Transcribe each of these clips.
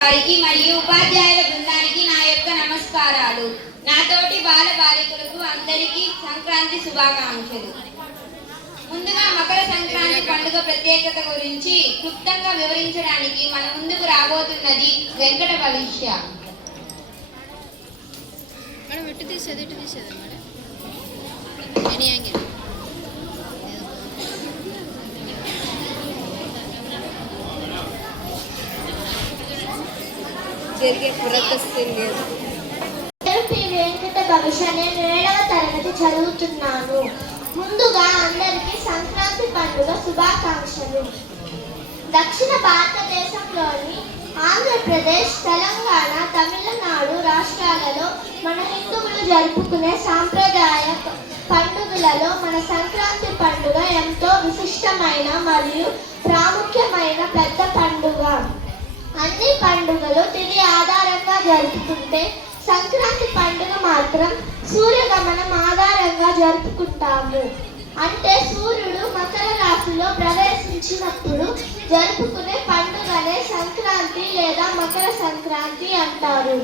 వారికి మరియు ఉపాధ్యాయుల బృందానికి నా యొక్క నమస్కారాలు. నాతోటి బాల బాలికలకు అందరికీ సంక్రాంతి శుభాకాంక్షలు. ముందుగా మకర సంక్రాంతి పండుగ ప్రత్యేకత గురించి క్లుప్తంగా వివరించడానికి మన ముందుకు రాబోతున్నది వెంకట భవిష్య. వెంకట భవిష్య, నేను 7వ తరగతి చదువుతున్నాను. ముందుగా అందరికీ సంక్రాంతి పండుగ శుభాకాంక్షలు. దక్షిణ భారతదేశంలోని ఆంధ్రప్రదేశ్, తెలంగాణ, తమిళనాడు రాష్ట్రాలలో మన హిందువులు జరుపుకునే సాంప్రదాయ పండుగలలో మన సంక్రాంతి పండుగ ఎంతో విశిష్టమైన మరియు ప్రాముఖ్యమైన పెద్ద పండుగ. అన్ని పండుగలు తిథి ఆధారంగా జరుపుకుంటే సంక్రాంతి పండుగ మాత్రం సూర్యగమనం ఆధారంగా జరుపుకుంటాము. అంటే సూర్యుడు మకర రాశిలో ప్రవేశించినప్పుడు జరుపుకునే పండుగనే సంక్రాంతి లేదా మకర సంక్రాంతి అంటారు.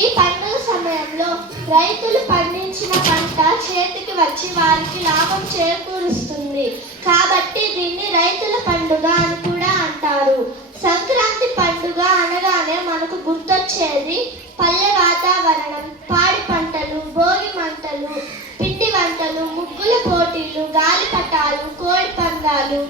ఈ పండుగ సమయంలో రైతులు పండించిన పంట చేతికి వచ్చి వారికి లాభం చేకూరుస్తుంది కాబట్టి దీన్ని రైతుల పండుగ అని కూడా అంటారు. సంక్రాంతి పండుగ అనగానే మనకు గుర్తొచ్చేది పల్లె వాతావరణం, పాడి పంటలు, భోగి మంటలు, పిండి వంటలు, ముగ్గుల పోటీలు, గాలిపటాలు, కోడి పందాలు.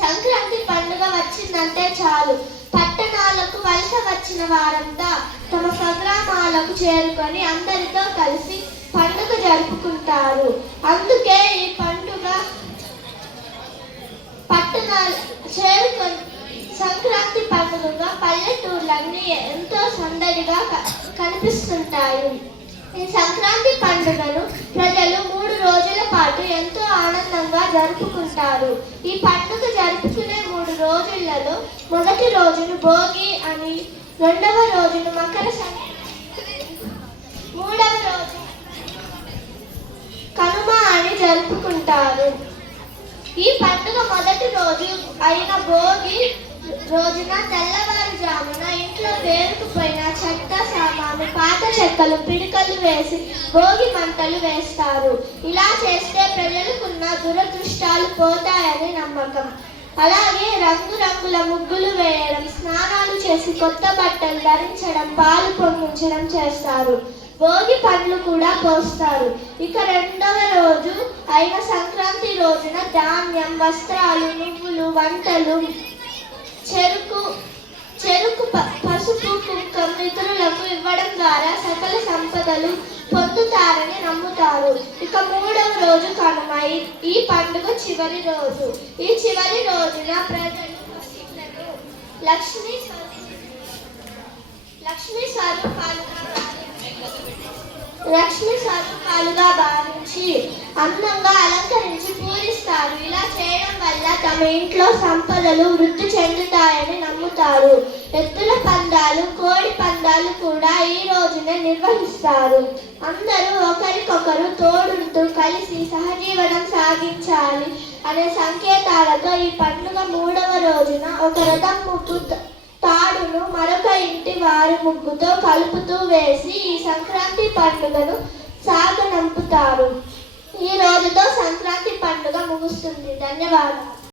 సంక్రాంతి పండుగ వచ్చిందంటే చాలు పట్టణాలకు వలస వచ్చిన వారంతా తమ స్వగ్రామాలకు చేరుకొని అందరితో కలిసి పండుగ జరుపుకుంటారు. అందుకే ఈ పండుగ పట్టణాలు చేరుకొని సంక్రాంతి పండుగగా పల్లెటూర్లన్నీ ఎంతో సందడిగా కనిపిస్తుంటాయి. ఈ సంక్రాంతి పండుగను ప్రజలు 3 రోజుల పాటు ఎంతో ఆనందంగా జరుపుకుంటారు. ఈ పండుగ జరుపుకునే 3 రోజులలో మొదటి రోజును భోగి అని, 2వ రోజును మకర సంక్రాంతి, 3వ రోజు కనుమ అని జరుపుకుంటారు. ఈ పండుగ మొదటి రోజు అయిన భోగి రోజున తెల్లవారుజామున ఇంట్లో పేరుకుపోయిన చెత్త సామాను, పాత చెక్కలు, పిడికలు వేసి భోగి మంటలు వేస్తారు. ఇలా చేస్తే ప్రజలకున్న దురదృష్టాలు పోతాయని నమ్మకం. అలాగే రంగురంగుల ముగ్గులు వేయడం, స్నానాలు చేసి కొత్త బట్టలు ధరించడం, పాలు పొంగించడం చేస్తారు. భోగి పండ్లు కూడా పోస్తారు. ఇక 2వ రోజు అయిన సంక్రాంతి రోజున ధాన్యం, వస్త్రాలు, నువ్వులు, వంటలు, చెరుకు, పసుపు, కుంకం ఇతరులకు ఇవ్వడం ద్వారా సకల సంపదలు పొందుతారని నమ్ముతారు. ఇక 3వ రోజు కనుమ. ఈ పండుగ చివరి రోజు. ఈ చివరి రోజున ప్రజలు లక్ష్మీ స్వరూపాలుగా భావించి అందంగా అలంకరించి పూజిస్తారు. ఇలా చేయడం వల్ల తమ ఇంట్లో సంపదలు వృద్ధి చెందుతాయని నమ్ముతారు. ఎద్దుల పందాలు, కోడి పందాలు కూడా ఈ రోజునే నిర్వహిస్తారు. అందరూ ఒకరికొకరు తోడుంటూ కలిసి సహజీవనం సాగించాలి అనే సంకేతాలతో ఈ పండుగ 3వ రోజున ఒక రథం ముగ్గు తాడును మరొక ఇంటి వారి ముగ్గుతో కలుపుతూ వేసి ఈ సంక్రాంతి పండుగను సాగనంపుతారు. ఈ రోజుతో సంక్రాంతి పండుగ ముగుస్తుంది. ధన్యవాదాలు.